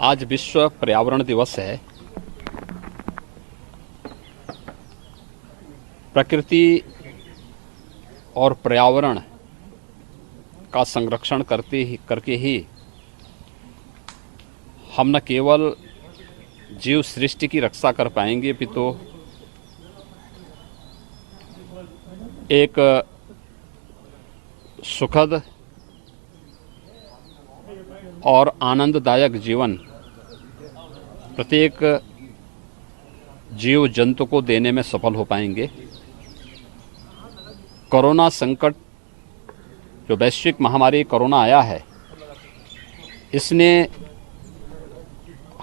आज विश्व पर्यावरण दिवस है। प्रकृति और पर्यावरण का संरक्षण करके ही हम न केवल जीव सृष्टि की रक्षा कर पाएंगे अपितु एक सुखद और आनंददायक जीवन प्रत्येक जीव जंतु को देने में सफल हो पाएंगे। कोरोना संकट, जो वैश्विक महामारी कोरोना आया है, इसने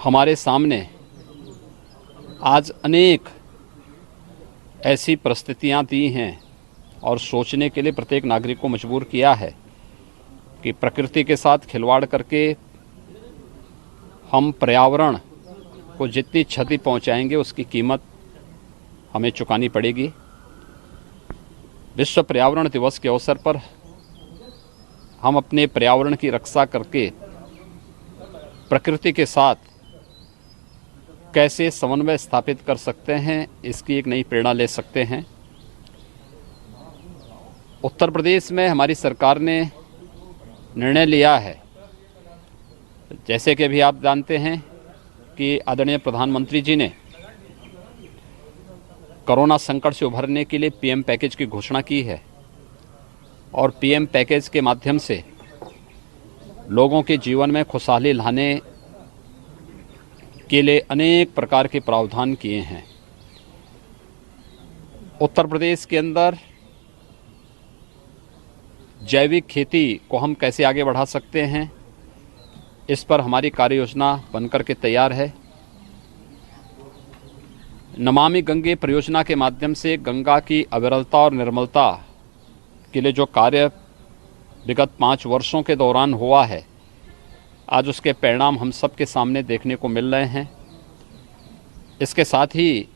हमारे सामने आज अनेक ऐसी परिस्थितियां दी हैं और सोचने के लिए प्रत्येक नागरिक को मजबूर किया है कि प्रकृति के साथ खिलवाड़ करके हम पर्यावरण को जितनी क्षति पहुंचाएंगे उसकी कीमत हमें चुकानी पड़ेगी। विश्व पर्यावरण दिवस के अवसर पर हम अपने पर्यावरण की रक्षा करके प्रकृति के साथ कैसे समन्वय स्थापित कर सकते हैं, इसकी एक नई प्रेरणा ले सकते हैं। उत्तर प्रदेश में हमारी सरकार ने निर्णय लिया है, जैसे कि अभी आप जानते हैं कि आदरणीय प्रधानमंत्री जी ने कोरोना संकट से उभरने के लिए पीएम पैकेज की घोषणा की है और पीएम पैकेज के माध्यम से लोगों के जीवन में खुशहाली लाने के लिए अनेक प्रकार के प्रावधान किए हैं। उत्तर प्रदेश के अंदर जैविक खेती को हम कैसे आगे बढ़ा सकते हैं, इस पर हमारी कार्य योजना बनकर के तैयार है। नमामि गंगे परियोजना के माध्यम से गंगा की अविरलता और निर्मलता के लिए जो कार्य विगत 5 वर्षों के दौरान हुआ है, आज उसके परिणाम हम सबके सामने देखने को मिल रहे हैं। इसके साथ ही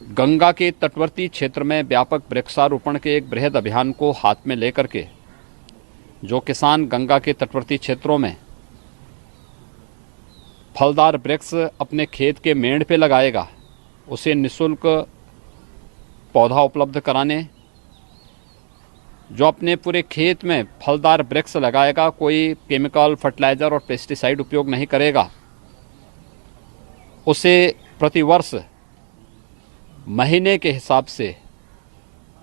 गंगा के तटवर्ती क्षेत्र में व्यापक वृक्षारोपण के एक बृहद अभियान को हाथ में लेकर के जो किसान गंगा के तटवर्ती क्षेत्रों में फलदार वृक्ष अपने खेत के मेड़ पे लगाएगा, उसे निःशुल्क पौधा उपलब्ध कराने, जो अपने पूरे खेत में फलदार वृक्ष लगाएगा, कोई केमिकल फर्टिलाइजर और पेस्टिसाइड उपयोग नहीं करेगा, उसे प्रतिवर्ष महीने के हिसाब से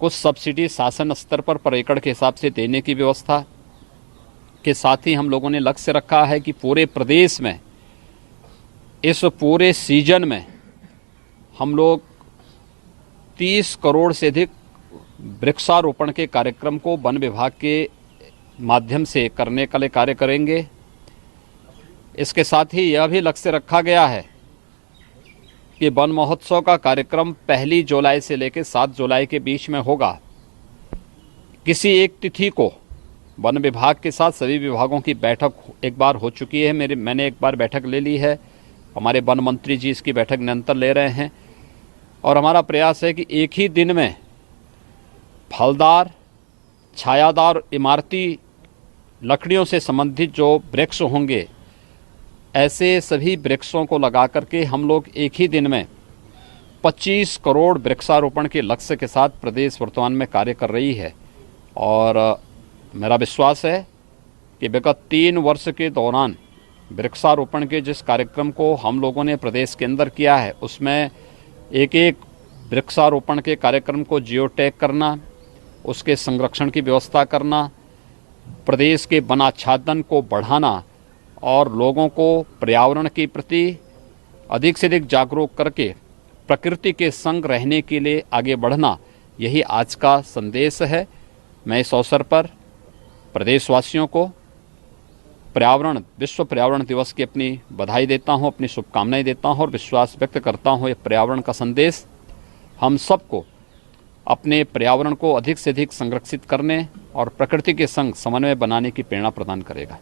कुछ सब्सिडी शासन स्तर पर एकड़ के हिसाब से देने की व्यवस्था के साथ ही हम लोगों ने लक्ष्य रखा है कि पूरे प्रदेश में इस पूरे सीजन में हम लोग 30 करोड़ से अधिक वृक्षारोपण के कार्यक्रम को वन विभाग के माध्यम से करने के लिए कार्य करेंगे। इसके साथ ही यह भी लक्ष्य रखा गया है कि वन महोत्सव का कार्यक्रम 1 जुलाई से लेकर 7 जुलाई के बीच में होगा। किसी एक तिथि को वन विभाग के साथ सभी विभागों की बैठक एक बार हो चुकी है, मैंने एक बार बैठक ले ली है, हमारे वन मंत्री जी इसकी बैठक निरंतर ले रहे हैं और हमारा प्रयास है कि एक ही दिन में फलदार, छायादार, इमारती लकड़ियों से संबंधित जो वृक्ष होंगे, ऐसे सभी वृक्षों को लगा करके हम लोग एक ही दिन में 25 करोड़ वृक्षारोपण के लक्ष्य के साथ प्रदेश वर्तमान में कार्य कर रही है। और मेरा विश्वास है कि विगत 3 वर्ष के दौरान वृक्षारोपण के जिस कार्यक्रम को हम लोगों ने प्रदेश के अंदर किया है, उसमें एक वृक्षारोपण के कार्यक्रम को जियो टैग करना, उसके संरक्षण की व्यवस्था करना, प्रदेश के वनाच्छादन को बढ़ाना और लोगों को पर्यावरण के प्रति अधिक से अधिक जागरूक करके प्रकृति के संग रहने के लिए आगे बढ़ना, यही आज का संदेश है। मैं इस अवसर पर प्रदेशवासियों को विश्व पर्यावरण दिवस की अपनी बधाई देता हूं, अपनी शुभकामनाएं देता हूं और विश्वास व्यक्त करता हूं, ये पर्यावरण का संदेश हम सबको अपने पर्यावरण को अधिक से अधिक संरक्षित करने और प्रकृति के संग समन्वय बनाने की प्रेरणा प्रदान करेगा।